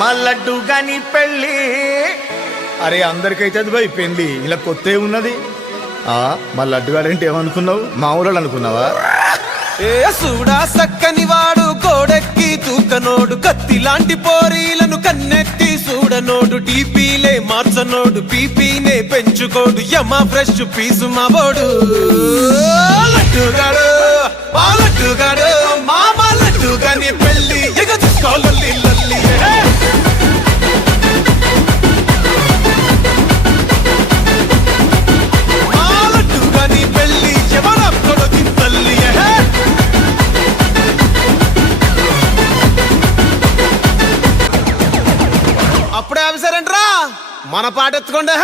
మా లడ్డు గాని పెళ్ళి. అరే అందరికైతే అది భయ్ పెళ్ళి, ఇలా కొత్త ఉన్నది. మా లడ్డు గారంటే ఏమనుకున్నావు, మా ఊళ్ళో అనుకున్నావా? ఏ సూడా సక్కని వాడు కోడెక్కి తూకనోడు, కత్తి లాంటి పోరీలను కన్నెత్తి చూడనోడు, టీపీలే మార్చనోడు, పీపీనే పెంచుకోడు, యమ ఫ్రెష్ పీసు మావోడు. లడ్డుగాడు మా లడ్డుగాడు, మామ లడ్డుగాని పెళ్ళి ఎగ చూసుకోవాలి లల్లి. మా లడ్డుగాని పెళ్ళి ఎవరప్పుడు తింతల్లి. అప్పుడే అవిసారంట్రా మన పాట ఎత్తుకోండి.